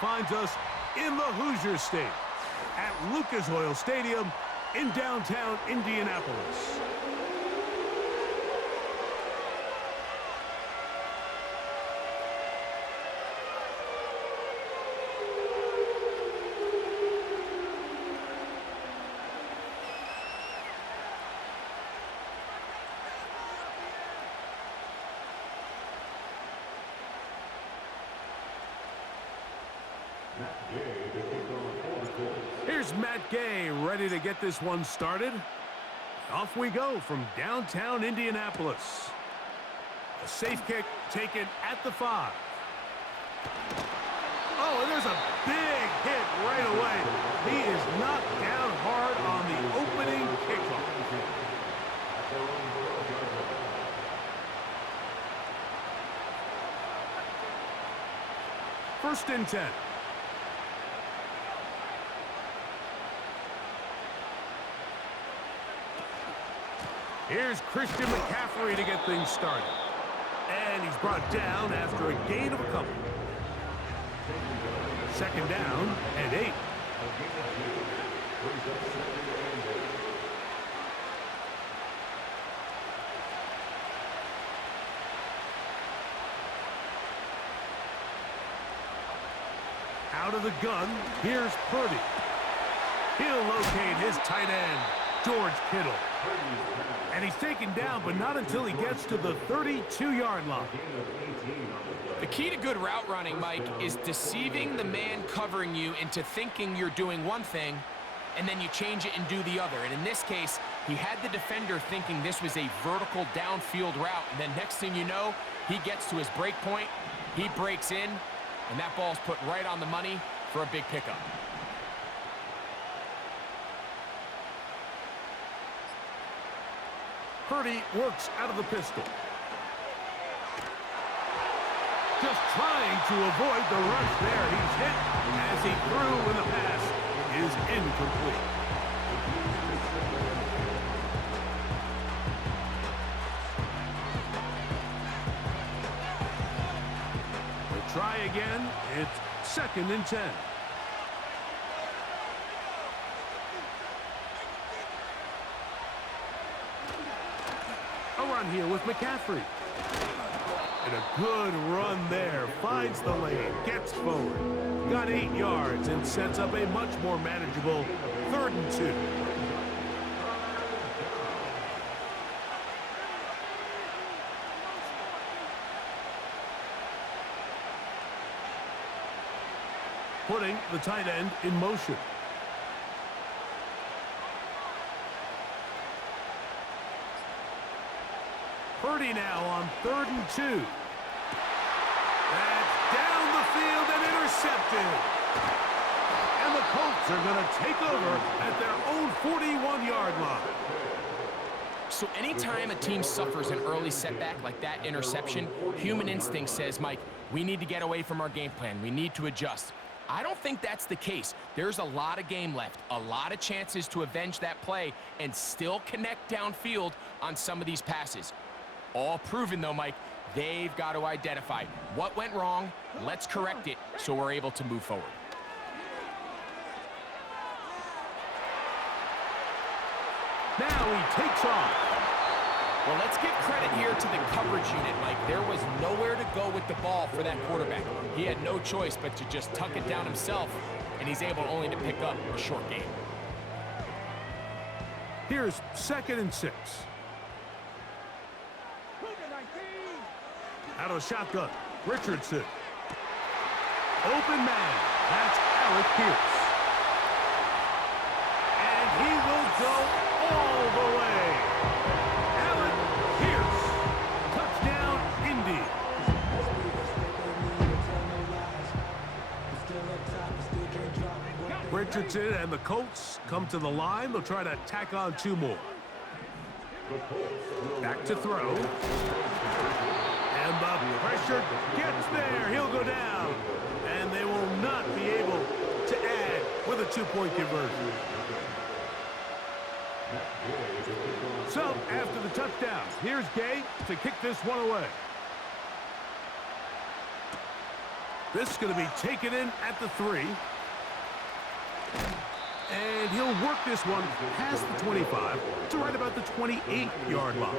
finds us in the Hoosier State at Lucas Oil Stadium in downtown Indianapolis. Here's Matt Gay ready to get this one started. Off we go from downtown Indianapolis. A safe kick taken at the 5. Oh, and there's a big hit right away. He is knocked down hard on the opening kickoff. First and 10. Here's Christian McCaffrey to get things started. And he's brought down after a gain of a couple. Second down and 8. Out of the gun, here's Purdy. He'll locate his tight end, George Kittle. And he's taken down, but not until he gets to the 32-yard line. The key to good route running, Mike, is deceiving the man covering you into thinking you're doing one thing, and then you change it and do the other. And in this case, he had the defender thinking this was a vertical downfield route, and then next thing you know, he gets to his break point, he breaks in, and that ball's put right on the money for a big pickup. Purdy works out of the pistol. Just trying to avoid the rush there. He's hit as he threw when the pass is incomplete. We'll try again. It's second and 10. Here with McCaffrey. And a good run there. Finds the lane. Gets forward. Got 8 yards and sets up a much more manageable 3rd and 2. Putting the tight end in motion. Purdy now on 3rd and 2. That's down the field and intercepted. And the Colts are going to take over at their own 41-yard line. So anytime a team suffers an early setback like that interception, human instinct says, Mike, we need to get away from our game plan. We need to adjust. I don't think that's the case. There's a lot of game left, a lot of chances to avenge that play and still connect downfield on some of these passes. All proven, though, Mike, they've got to identify what went wrong, let's correct it so we're able to move forward. Now he takes off. Well, let's give credit here to the coverage unit, Mike. There was nowhere to go with the ball for that quarterback. He had no choice but to just tuck it down himself, and he's able only to pick up a short gain. Here's 2nd and 6. Out of the shotgun, Richardson. Open man, that's Alec Pierce. And he will go all the way. Alec Pierce, touchdown, Indy. Richardson and the Colts come to the line. They'll try to tack on 2 more. Back to throw. And the pressure gets there. He'll go down. And they will not be able to add with a 2-point conversion. So, after the touchdown, here's Gay to kick this one away. This is going to be taken in at the 3. And he'll work this one past the 25 to right about the 28-yard line.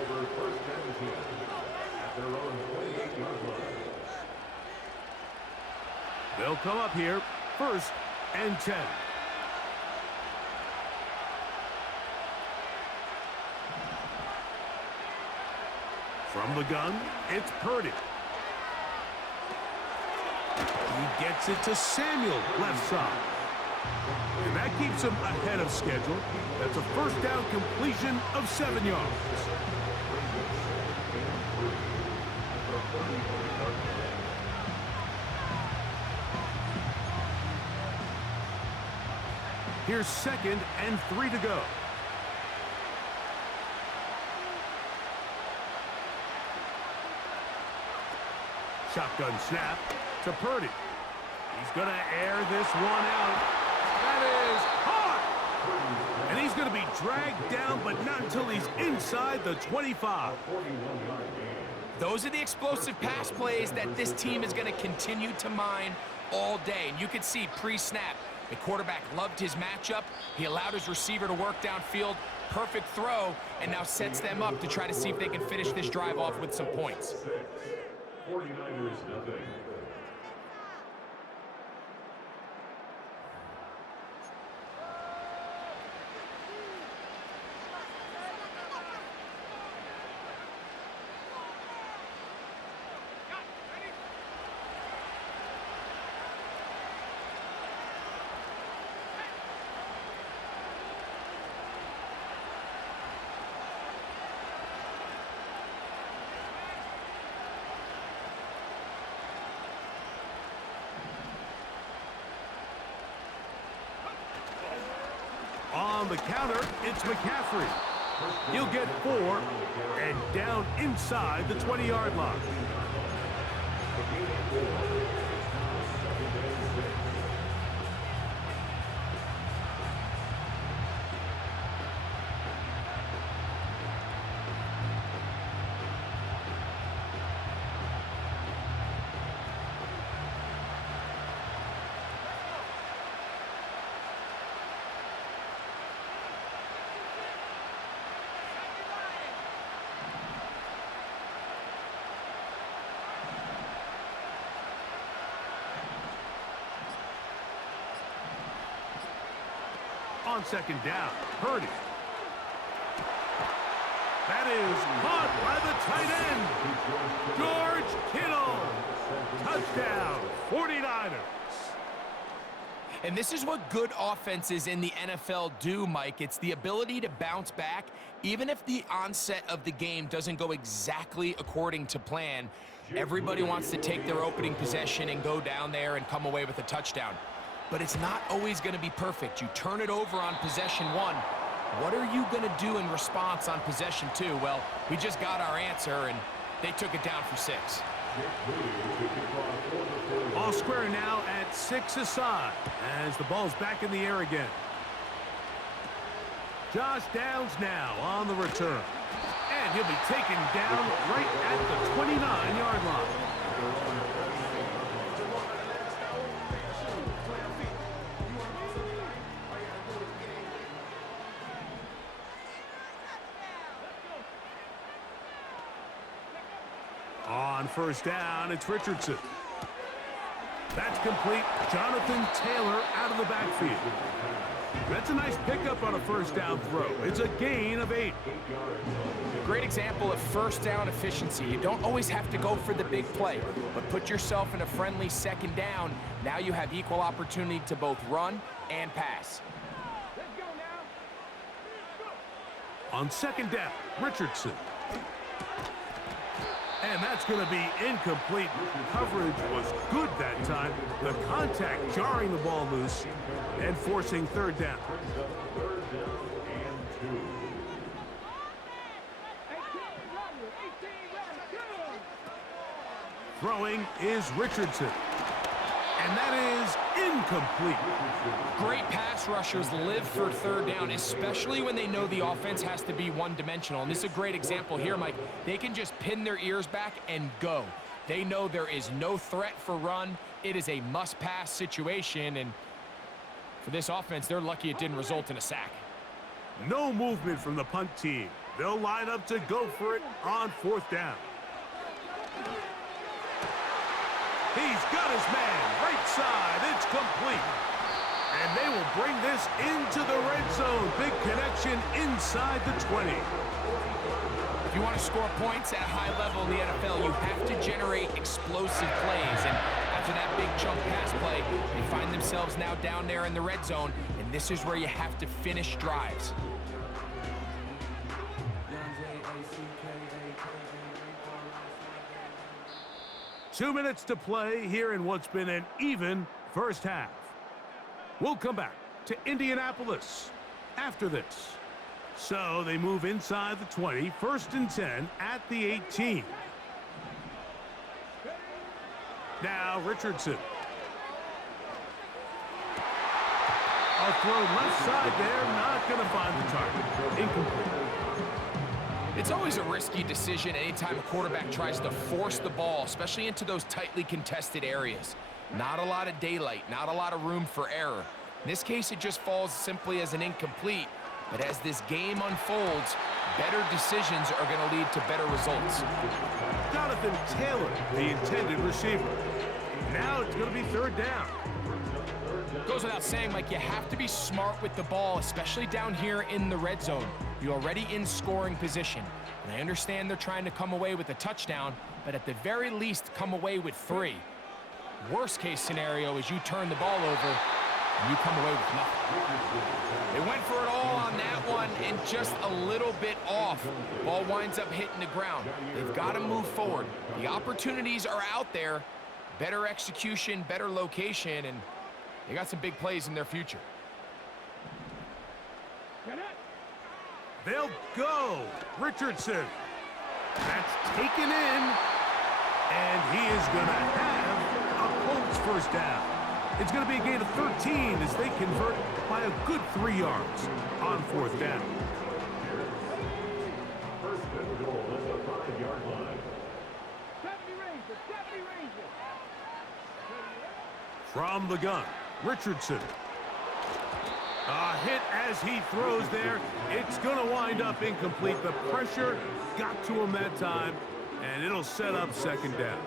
They'll come up here, 1st and 10. From the gun, it's Purdy. He gets it to Samuel, left side. And that keeps him ahead of schedule. That's a 1st down completion of 7 yards. Here's 2nd and 3 to go. Shotgun snap to Purdy. He's going to air this one out. That is hard. And he's going to be dragged down, but not until he's inside the 25. Those are the explosive pass plays that this team is going to continue to mine all day. And you could see pre-snap, the quarterback loved his matchup. He allowed his receiver to work downfield. Perfect throw, and now sets them up to try to see if they can finish this drive off with some points. 49ers nothing. On the counter, it's McCaffrey. He'll get 4 and down inside the 20-yard line. On 2nd down, Purdy. That is caught by the tight end, George Kittle. Touchdown, 49ers. And this is what good offenses in the NFL do, Mike. It's the ability to bounce back, even if the onset of the game doesn't go exactly according to plan. Everybody wants to take their opening possession and go down there and come away with a touchdown. But it's not always going to be perfect. You turn it over on possession 1. What are you going to do in response on possession 2? Well, we just got our answer, and they took it down for 6. All square now at 6 aside as the ball's back in the air again. Josh Downs now on the return. And he'll be taken down right at the 29-yard line. On 1st down, it's Richardson. That's complete. Jonathan Taylor out of the backfield. That's a nice pickup on a 1st down throw. It's a gain of 8. Great example of 1st down efficiency. You don't always have to go for the big play, but put yourself in a friendly 2nd down. Now you have equal opportunity to both run and pass. On 2nd down, Richardson. And that's going to be incomplete. Coverage was good that time. The contact jarring the ball loose and forcing 3rd down. Throwing is Richardson. And that is incomplete. Great pass rushers live for 3rd down, especially when they know the offense has to be one-dimensional. And this is a great example here, Mike. They can just pin their ears back and go. They know there is no threat for run. It is a must-pass situation, and for this offense, they're lucky it didn't result in a sack. No movement from the punt team. They'll line up to go for it on 4th down. He's got his man, right side, it's complete. And they will bring this into the red zone. Big connection inside the 20. If you want to score points at a high level in the NFL, you have to generate explosive plays. And after that big chunk pass play, they find themselves now down there in the red zone, and this is where you have to finish drives. Two minutes to play here in what's been an even first half. We'll come back to Indianapolis after this. So they move inside the 20, 1st and 10 at the 18. Now Richardson. A throw left side there, not going to find the target. Incomplete. It's always a risky decision anytime a quarterback tries to force the ball, especially into those tightly contested areas. Not a lot of daylight, not a lot of room for error. In this case, it just falls simply as an incomplete. But as this game unfolds, better decisions are going to lead to better results. Jonathan Taylor, the intended receiver. Now it's going to be 3rd down. Goes without saying, Mike, you have to be smart with the ball, especially down here in the red zone. You're already in scoring position. And I understand they're trying to come away with a touchdown, but at the very least, come away with 3. Worst case scenario is you turn the ball over and you come away with nothing. They went for it all on that one and just a little bit off. Ball winds up hitting the ground. They've got to move forward. The opportunities are out there. Better execution, better location, and they got some big plays in their future. They'll go. Richardson. That's taken in. And he is going to have a Colts 1st down. It's going to be a gain of 13 as they convert by a good 3 yards on 4th down. First and goal at the 5-yard line. From the gun, Richardson. A hit as he throws there. It's going to wind up incomplete. The pressure got to him that time, and it'll set up 2nd down.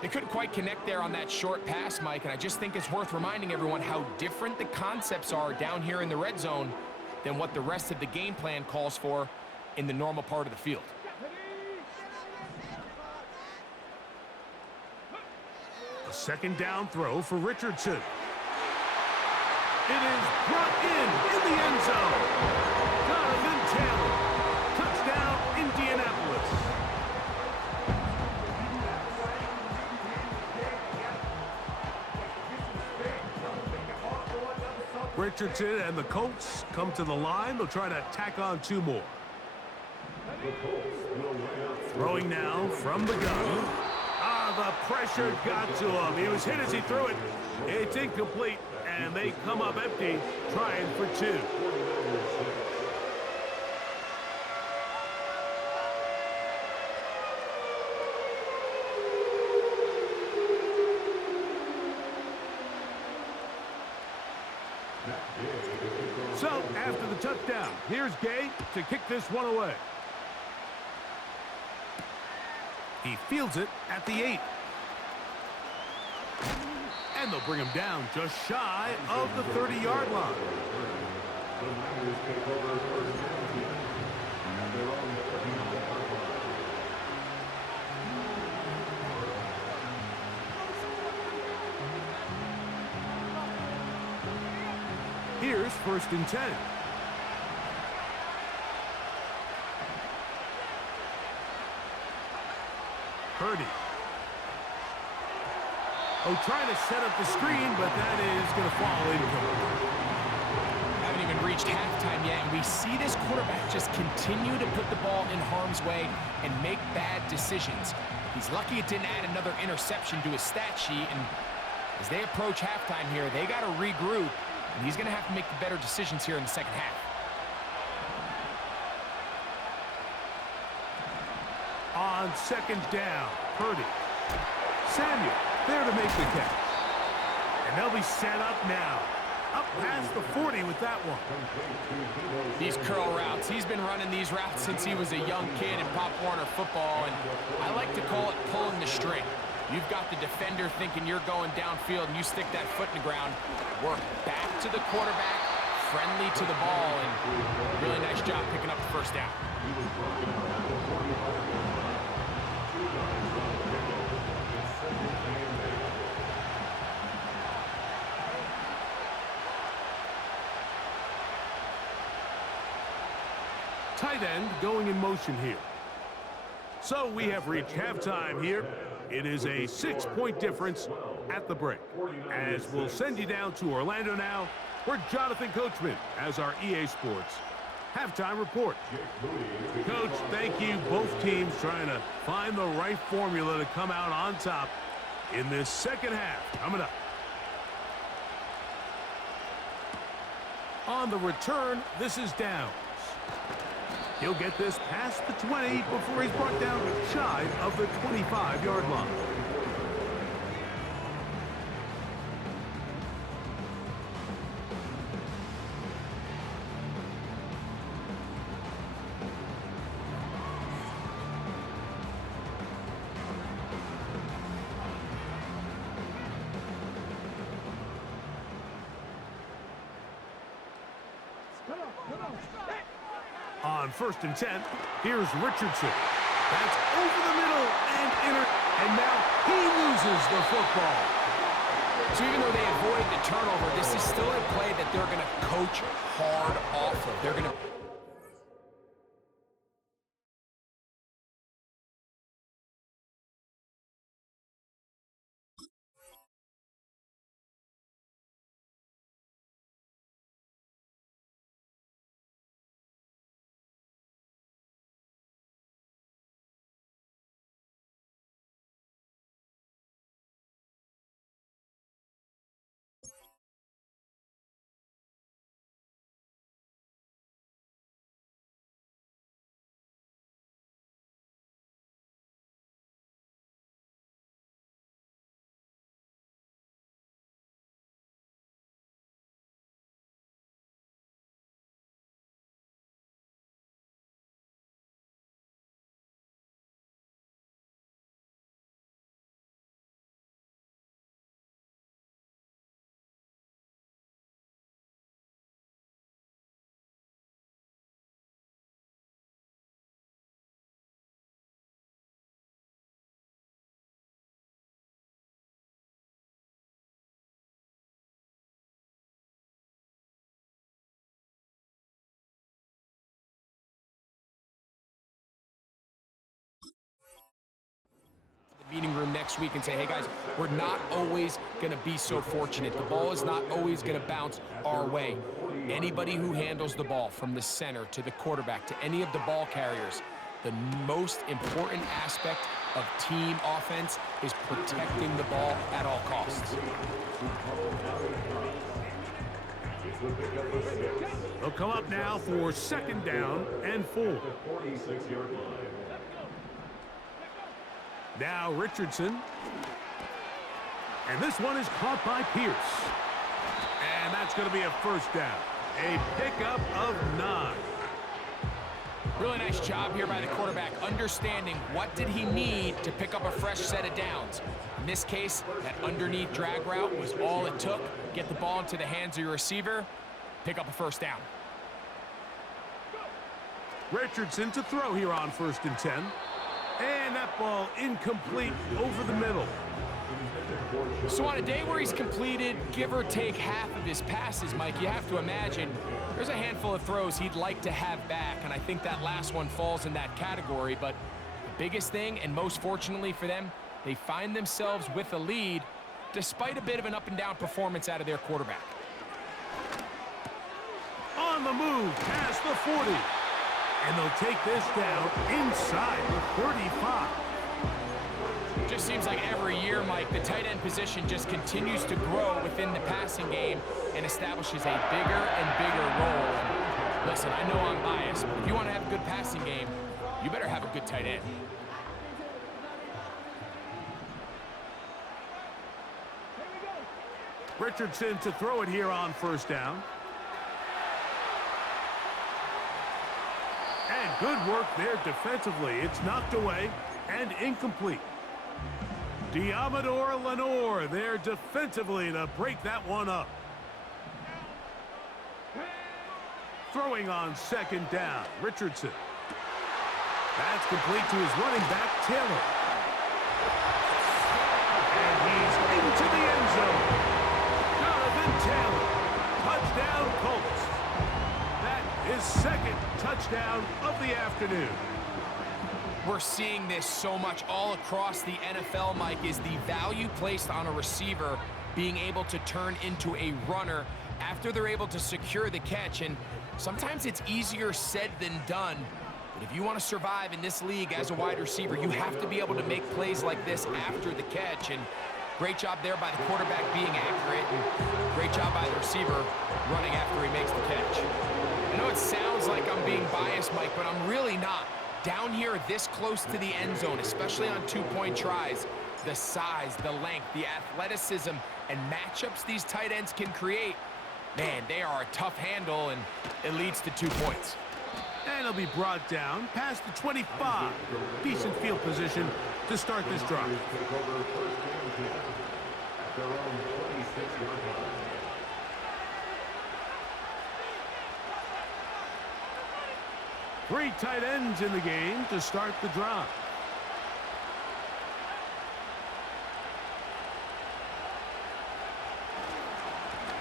They couldn't quite connect there on that short pass, Mike, and I just think it's worth reminding everyone how different the concepts are down here in the red zone than what the rest of the game plan calls for in the normal part of the field. A 2nd down throw for Richardson. It is brought in the end zone. Jonathan Taylor. Touchdown, Indianapolis. Richardson and the Colts come to the line. They'll try to tack on 2 more. Throwing now from the gun. The pressure got to him. He was hit as he threw it. It's incomplete, and they come up empty, trying for 2. So, after the touchdown, here's Gay to kick this one away. He fields it at the 8. And they'll bring him down just shy of the 30-yard line. Here's 1st and 10. Purdy. Oh, trying to set up the screen, but that is going to fall incomplete. Haven't even reached halftime yet, and we see this quarterback just continue to put the ball in harm's way and make bad decisions. He's lucky it didn't add another interception to his stat sheet, and as they approach halftime here, they got to regroup, and he's going to have to make the better decisions here in the 2nd half. On on second down. Purdy. Samuel there to make the catch. And they'll be set up now. Up past the 40 with that one. These curl routes. He's been running these routes since he was a young kid in Pop Warner football, and I like to call it pulling the string. You've got the defender thinking you're going downfield, and you stick that foot in the ground, work back to the quarterback, friendly to the ball, and really nice job picking up the first down. Tight end going in motion here. So we have reached halftime here. It is a 6-point difference at the break. As we'll send you down to Orlando now, where Jonathan Coachman has our EA Sports halftime report. Coach, thank you. Both teams trying to find the right formula to come out on top in this second half. Coming up. On the return, this is Downs. He'll get this past the 20 before he's brought down shy of the 25-yard line. On 1st and 10, here's Richardson. That's over the middle and now he loses the football. So even though they avoid the turnover, this is still a play that they're going to coach hard off of. They're going to... meeting room next week and say, hey guys, we're not always going to be so fortunate. The ball is not always going to bounce our way. Anybody who handles the ball from the center to the quarterback to any of the ball carriers, the most important aspect of team offense is protecting the ball at all costs. They'll come up now for 2nd down and 4. Now Richardson. And this one is caught by Pierce. And that's going to be a 1st down. A pickup of 9. Really nice job here by the quarterback, understanding what did he need to pick up a fresh set of downs. In this case, that underneath drag route was all it took. Get the ball into the hands of your receiver, pick up a 1st down. Richardson to throw here on 1st and 10. And that ball incomplete over the middle. So on a day where he's completed, give or take half of his passes, Mike, you have to imagine there's a handful of throws he'd like to have back, and I think that last one falls in that category. But the biggest thing, and most fortunately for them, they find themselves with a lead despite a bit of an up-and-down performance out of their quarterback. On the move, past the 40. And they'll take this down inside the 35. Just seems like every year, Mike, the tight end position just continues to grow within the passing game and establishes a bigger and bigger role. Listen, I know I'm biased, but if you want to have a good passing game, you better have a good tight end. Richardson to throw it here on first down. And good work there defensively. It's knocked away and incomplete. Diamador Lenore there defensively to break that one up. Throwing on second down, Richardson. That's complete to his running back, Taylor. And he's into the end zone. Jonathan Taylor. Touchdown, Colts. That is second touchdown of the afternoon. We're seeing this so much all across the NFL, Mike, is the value placed on a receiver being able to turn into a runner after they're able to secure the catch. And sometimes it's easier said than done. But if you want to survive in this league as a wide receiver, you have to be able to make plays like this after the catch. And great job there by the quarterback being accurate. And great job by the receiver running after he makes the catch. I know it sounds like I'm being biased, Mike, but I'm really not. Down here this close to the end zone, especially on two-point tries, the size, the length, the athleticism, and matchups these tight ends can create, man, they are a tough handle, and it leads to 2 points. And he'll be brought down past the 25. Decent field position to start this drive. Three tight ends in the game to start the drive.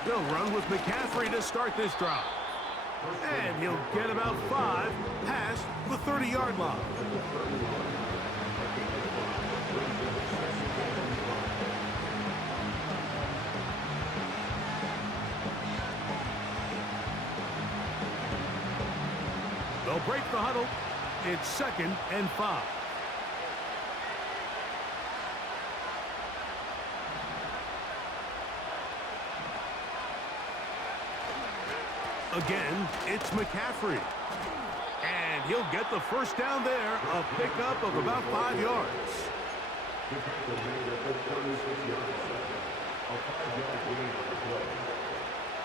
They'll run with McCaffrey to start this drive. And he'll get about 5 past the 30-yard line. They'll break the huddle. It's 2nd and 5. Again, it's McCaffrey. And he'll get the first down there, a pickup of about 5 yards.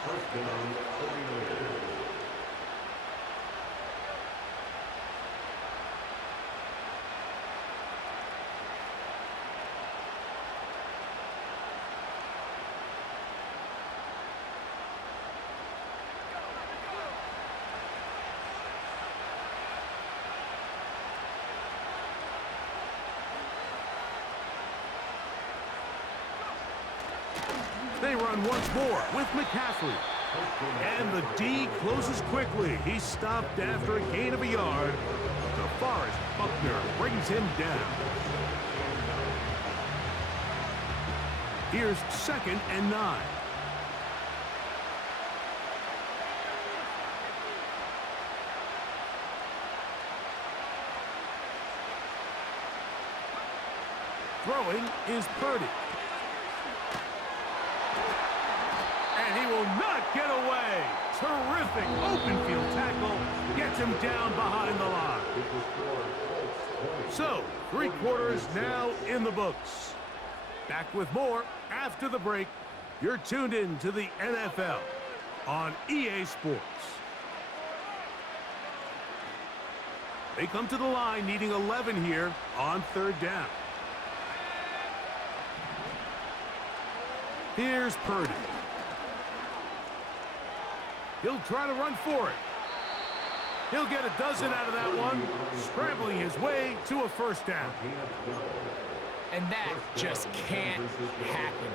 First down, 49. They run once more with McCaffrey. And the D closes quickly. He's stopped after a gain of a yard. DeForest Buckner brings him down. Here's 2nd and 9. Throwing is Purdy. And he will not get away. Terrific open field tackle. Gets him down behind the line. So, 3 quarters now in the books. Back with more after the break. You're tuned in to the NFL on EA Sports. They come to the line needing 11 here on 3rd down. Here's Purdy. He'll try to run for it. He'll get a dozen out of that one, scrambling his way to a first down. And that just can't happen.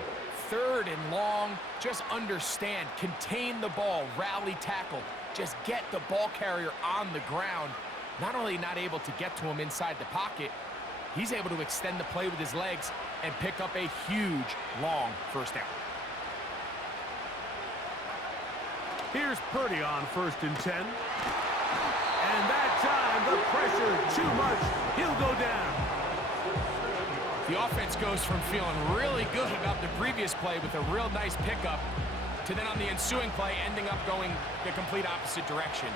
3rd and long, just understand, contain the ball, rally tackle, just get the ball carrier on the ground. Not only not able to get to him inside the pocket, he's able to extend the play with his legs and pick up a huge, long first down. Here's Purdy on 1st and 10. And that time, the pressure too much. He'll go down. The offense goes from feeling really good about the previous play with a real nice pickup to then on the ensuing play ending up going the complete opposite direction.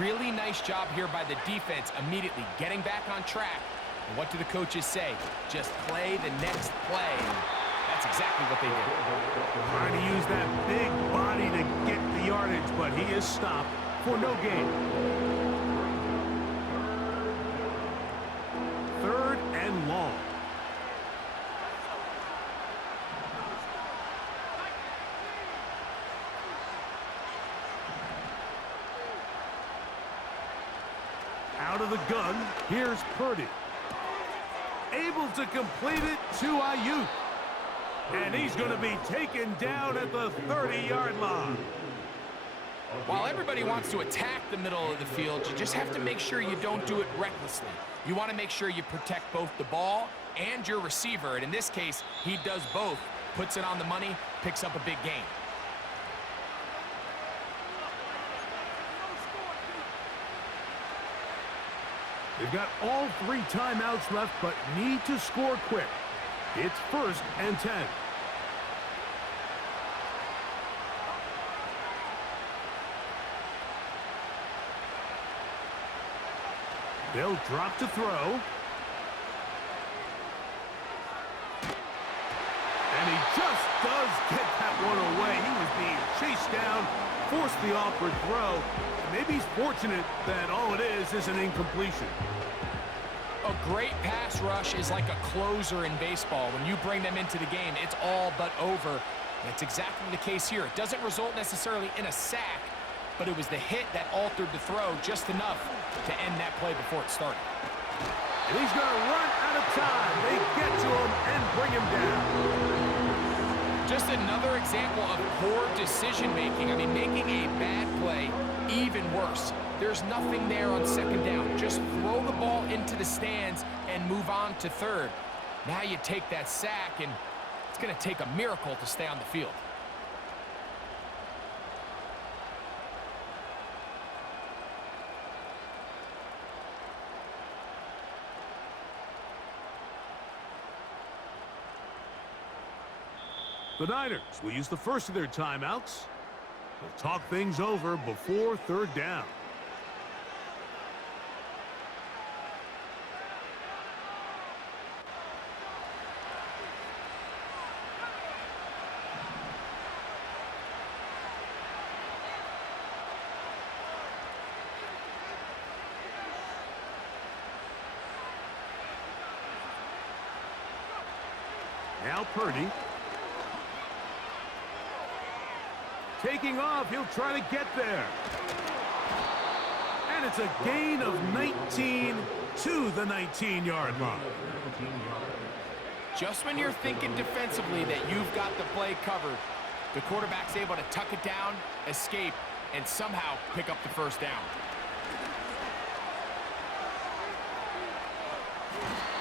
Really nice job here by the defense immediately getting back on track. And what do the coaches say? Just play the next play. That's exactly what they did. Trying to use that big body to get the yardage, but he is stopped for no gain. 3rd and long. Out of the gun, here's Purdy. Able to complete it to Ayuk. And he's going to be taken down at the 30-yard line. While everybody wants to attack the middle of the field, you just have to make sure you don't do it recklessly. You want to make sure you protect both the ball and your receiver. And in this case, he does both. Puts it on the money, picks up a big gain. They've got all 3 timeouts left, but need to score quick. It's 1st and 10. They'll drop to throw. And he just does get that one away. He was being chased down, forced the awkward throw. Maybe he's fortunate that all it is an incompletion. A great pass rush is like a closer in baseball. When you bring them into the game, it's all but over. That's exactly the case here. It doesn't result necessarily in a sack, but it was the hit that altered the throw just enough to end that play before it started. And he's going to run out of time. They get to him and bring him down. Just another example of poor decision-making. I mean, making a bad play even worse. There's nothing there on 2nd down. Just throw the ball into the stands and move on to 3rd. Now you take that sack, and it's going to take a miracle to stay on the field. The Niners will use the first of their timeouts. They'll talk things over before 3rd down. Now Purdy. Taking off, he'll try to get there. And it's a gain of 19 to the 19-yard line. Just when you're thinking defensively that you've got the play covered, the quarterback's able to tuck it down, escape, and somehow pick up the 1st down.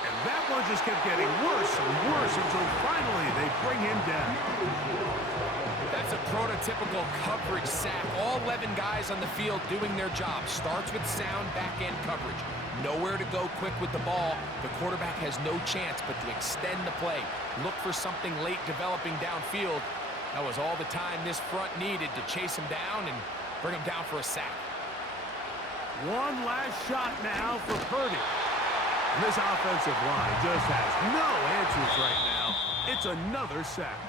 And that one just kept getting worse and worse until finally they bring him down. That's a prototypical coverage sack. All 11 guys on the field doing their job. Starts with sound back-end coverage. Nowhere to go quick with the ball. The quarterback has no chance but to extend the play. Look for something late developing downfield. That was all the time this front needed to chase him down and bring him down for a sack. One last shot now for Purdy. And this offensive line just has no answers right now. It's another sack.